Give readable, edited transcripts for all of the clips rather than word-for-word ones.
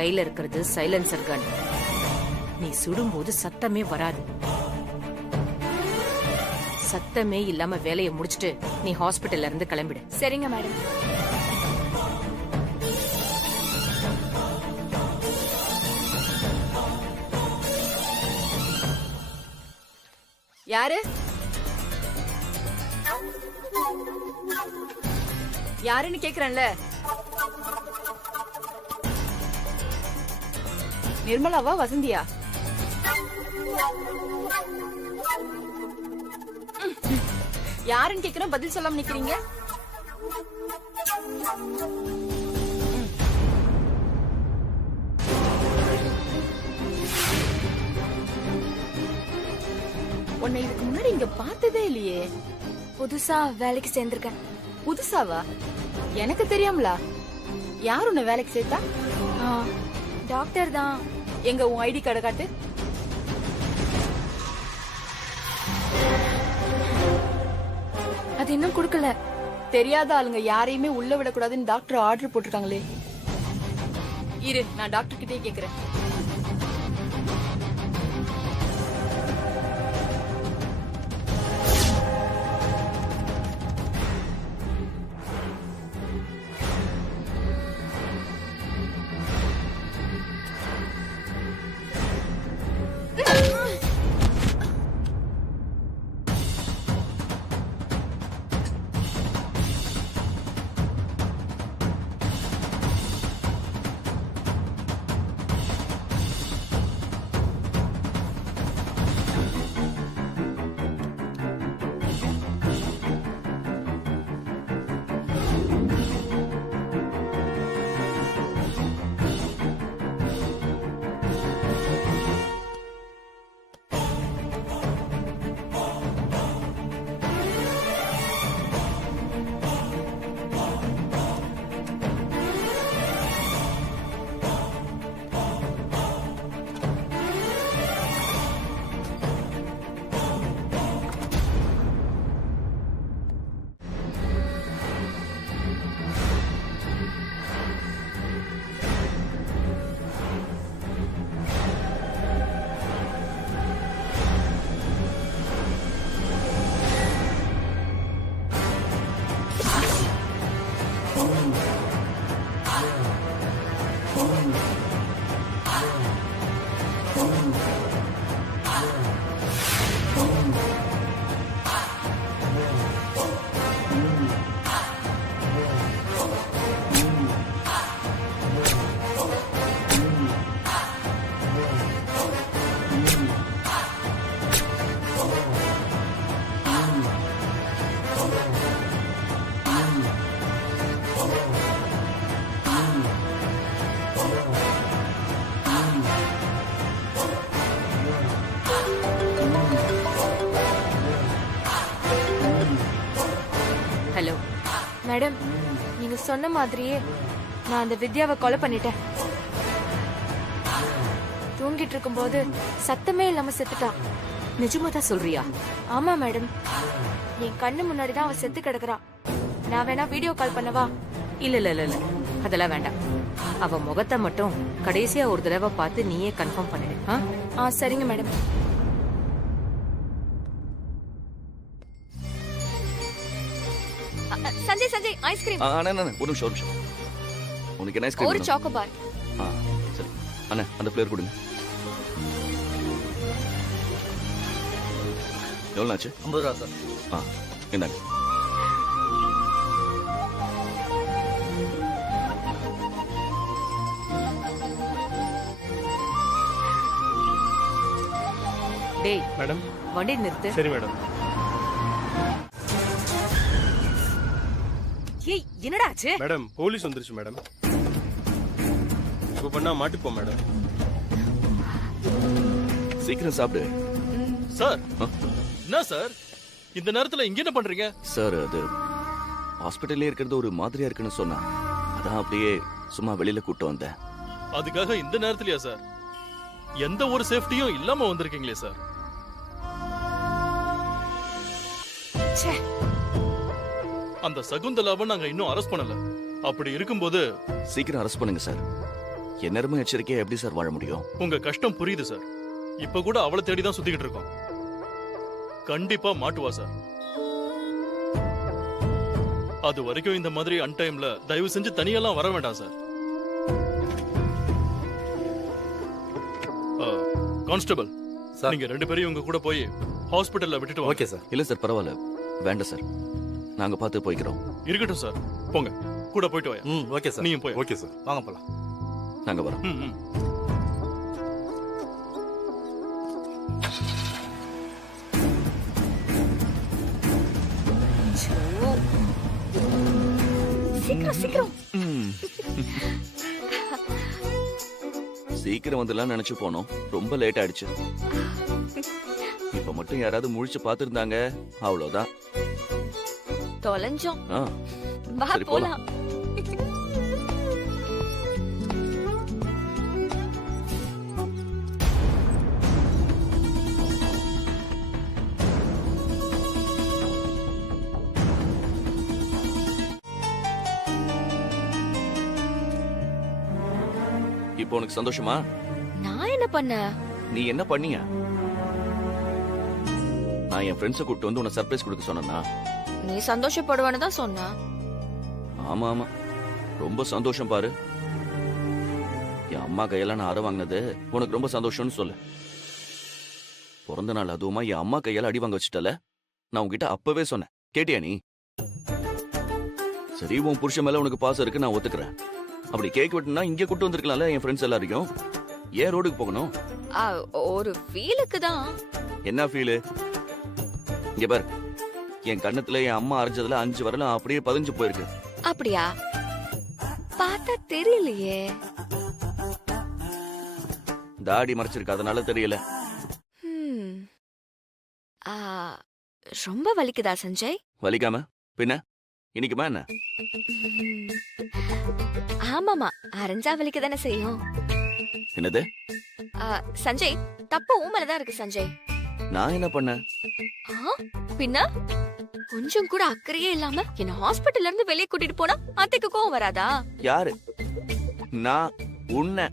கையில இருக்கிறது சைலன்சர் கன். நீ சுடும்போது சத்தமே வராது. சத்தமே இல்லாம வேலையை முடிச்சிட்டு நீ ஹாஸ்பிட்டல்ல இருந்து கிளம்பிடு. சரிங்க மேடம். யாரு யாருன்னு கேக்குறேன்ல. நிர்மலாவா வசந்தியா? யாருன்னு கேக்குறேன், பதில் சொல்லாம நிக்கிறீங்க. உன்னை இதுக்கு முன்னாடி இங்க பார்த்ததே இல்லையே. புதுசா வேலைக்கு சேர்ந்திருக்கேன். புதுசாவா? எனக்கு தெரியாமலா? யார் உன்னை வேலைக்கு சேர்த்தா? டாக்டர் தான். எங்க உன் ஐடி கார்டை காட்டு. அது இன்னும் கொடுக்கல. தெரியாத ஆளுங்க யாரையுமே உள்ள விடக்கூடாதுன்னு டாக்டர் ஆர்டர் போட்டிருக்காங்களே. இரு, நான் டாக்டர் கிட்டே கேக்குறேன். ஹலோ மேடம், நீங்க சொன்ன மாதிரியே நான் அந்த வித்யாவை கொலை பண்ணிட்டேன். தூங்கிட்டு இருக்கும்போது சத்தமே இல்லாம செத்துட்டா. நிஜமா தான் சொல்றியா? ஆமா மேடம், என் கண்ணு முன்னாடி தான் அவ செத்து கிடக்குறா. நான் வேணா வீடியோ கால் பண்ணவா? இல்ல இல்ல இல்ல இல்ல, அதெல்லாம் வேண்டாம். அவ முகத்தை மட்டும் கடைசியா ஒரு தடவை பார்த்து நீயே கன்ஃபார்ம் பண்ணிடு. சரிங்க மேடம். சஞ்சய் சஞ்சய், ஐஸ்கிரீம். அண்ணா ஒரு நிமிஷம். உனக்கு என்ன ஐஸ்கிரீம்? ஒரு சாக்கோபார். சரி அண்ணா, அந்த ஃப்ளேவர் கொடுங்க. எவ்வளோ ஆச்சு? 50 ரூபா சார். இந்தாங்க. டேய் மேடம், வண்டி நிறுத்து. சரி மேடம். ஏய், என்னடா ஆச்சு? மேடம், போலீஸ் வந்துருச்சு மேடம். இப்போ பண்ணா மாட்டிப்போம் மேடம். சீக்கிரம் சாப்பிடு. சார், என்ன சார் இந்த நேரத்துல இங்க என்ன பண்றீங்க? சார், அது ஹாஸ்பிட்டல்லே இருக்கிறது ஒரு மாதிரியா இருக்குன்னு சொன்னா, அதான் அப்படியே சும்மா வெளியில கூட்டு வந்தேன். அதுக்காக இந்த நேரத்துலயா சார்? எந்த ஒரு சேஃப்டியும் இல்லாம வந்திருக்கீங்களே சார். அந்த சகுந்தலாவை நாங்க இன்னும் அரெஸ்ட் பண்ணல. அப்படி இருக்கும்போது சீக்கிரம் அரெஸ்ட் பண்ணுங்க சார். எந்நேரமும் எச்சரிக்கையா எப்படி சார் வாழ முடியும்? உங்க கஷ்டம் புரியுது சார். இப்ப கூட அவளை தேடி தான் சுத்திக்கிட்டு இருக்கோம். கண்டிப்பா மாட்டுவா சார். அது வரைக்கும் இந்த மாதிரி அன்டைம்ல தயவு செஞ்சு தனியெல்லாம் வர வேண்டாம் சார். Constable sir. நீங்க 2 பேரையும் உங்க கூட போய் ஹாஸ்பிடல்ல விட்டுட்டு வாங்க. Okay sir. இல்ல சார், பரவாயில்ல, வேண்டாம் சார், நாங்க பார்த்து போய்க்கிறோம். இருக்கட்டும் சார், போங்க, கூட போயிட்டு வாயா. ம் ஓகே சார். நீயும் போய். ஓகே சார், வாங்க போலாம். நாங்க வரோம். ம், ம். சீக்கிரம் சீக்கிரம். சீக்கிரம் வந்துடலாம் நினைச்சு போனோம், ரொம்ப லேட் ஆயிடுச்சு. இப்ப மட்டும் யாராவது முழிச்சு பாத்துருந்தாங்க, அவ்வளவுதான். தொலைஞ்சோம். ஆ, வா சரி, போலாம். போலாம். இப்போ உனக்கு சந்தோஷமா? நான் என்ன பண்ண? நீ என்ன பண்ணிய? நான் என் ஃப்ரெண்ட்ஸை கூப்பிட்டு வந்து உன்னை சர்ப்ரைஸ் கொடுக்க சொன்னா? நீ சந்தோஷப்படுவேன்னு தான் சொன்ன. ஆமா ஆமா, ரொம்ப சந்தோஷம் பாரு. என் அம்மா கையெல்லாம் நான் அற வாங்கினது உனக்கு ரொம்ப சந்தோஷம்னு சொல்லு. பிறந்த நாள் அதுவுமா என் அம்மா கையால அடி வாங்க வச்சுட்டல. நான் உன்கிட்ட அப்பவே சொன்னேன், கேட்டியா நீ? சரி, உன் புருஷன் மேல உனக்கு பாசம் இருக்கு, நான் ஒத்துக்கிறேன். அப்படி கேக் வெட்டுனா இங்க கூட்டு வந்திருக்கலாம்ல என் ஃப்ரெண்ட்ஸ் எல்லாரையும். ஏன் ரோடுக்கு போகணும்? ஒரு ஃபீலுக்கு தான். என்ன ஃபீலு? இங்க பாரு, என் கண்ணத்துல என் அம்மா அரைஞ்சதுல 5 வரலாம் அப்படியே பதிஞ்சு போயிருக்கு. அப்படியா? பார்த்தா தெரியலையே. தாடி மறைச்சிருக்கு, அதனால தெரியல. ஹம். ஆ, ரொம்ப வலிக்குதா சஞ்சய்? வலிக்காம பின்ன இன்னைக்குமா என்ன? ஆமாமா, அரைஞ்சா வலிக்க தானே செய்யும். என்னது? சஞ்சய், தப்பு ஊமலதான் இருக்கு சஞ்சய். நான் என்ன பண்ணேன்? பின்ன கொஞ்சம் கூட அக்கறையே இல்லாம என்ன ஹாஸ்பிடல்ல இருந்து வெளியே கூட்டிட்டு போனா அத்தைக்கு கோவம் வராதா? யாரு? நான் உன்னை?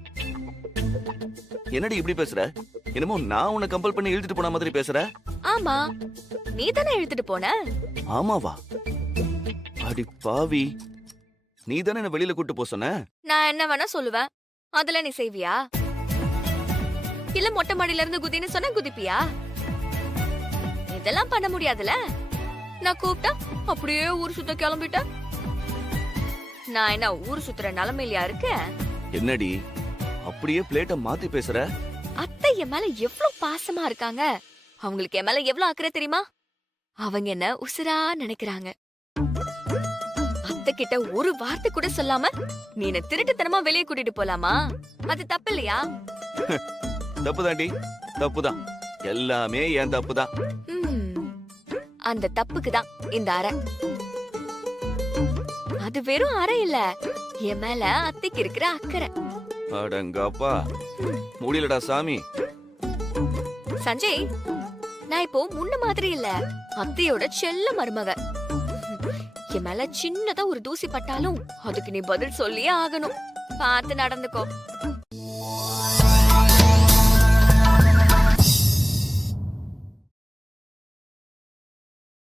என்னடி இப்படி பேசுற? என்னமோ நான் உன்னை கம்பல் பண்ணி இழுத்துட்டு போன மாதிரி பேசுற. ஆமா, நீ தானே இழுத்துட்டு போன. ஆமாவா? அடி பாவி, நீ தானே என்ன வெளியில கூட்டு போ சொன்ன. நான் என்ன வேணா சொல்லுவேன், அதுல நீ செய்வியா? இல்ல மொட்டை மாடியில இருந்து குதின்னு சொன்னா குதிப்பியா? இதெல்லாம் பண்ண முடியாதுல. நான் கூப்பிட்டா அப்படியே ஊர் சுத்த கிளம்பிட்ட. நான் என்ன ஊர் சுத்துற நிலைமையிலயா இருக்கேன்? என்னடி அப்படியே பிளேட்ட மாத்தி பேசுற? அத்தை என் மேல எவ்வளவு பாசமா இருக்காங்க. அவங்களுக்கு என் மேல எவ்வளவு அக்கறை தெரியுமா? அவங்க என்ன உசுரா நினைக்கிறாங்க. அத்தை கிட்ட ஒரு வார்த்தை கூட சொல்லாம நீ என்ன திருட்டுத்தனமா வெளியே கூட்டிட்டு போலாமா? அது தப்பு இல்லையா? தப்புதாண்டி, தப்புதான், எல்லாமே என் தப்புதான். அந்த தப்புக்கு தான் இந்த அறை. அது வெறும் அறை இல்ல, என் மேல அத்தைக்கு இருக்கிற அக்கறை. அடங்கப்பா, முடியலடா சாமி. சஞ்சய், நான் இப்போ முன்ன மாதிரி இல்ல, அத்தையோட செல்ல மருமக. என் மேல சின்னதா ஒரு தூசி பட்டாலும் அதுக்கு நீ பதில் சொல்லியே ஆகணும். பார்த்து நடந்துக்கோ.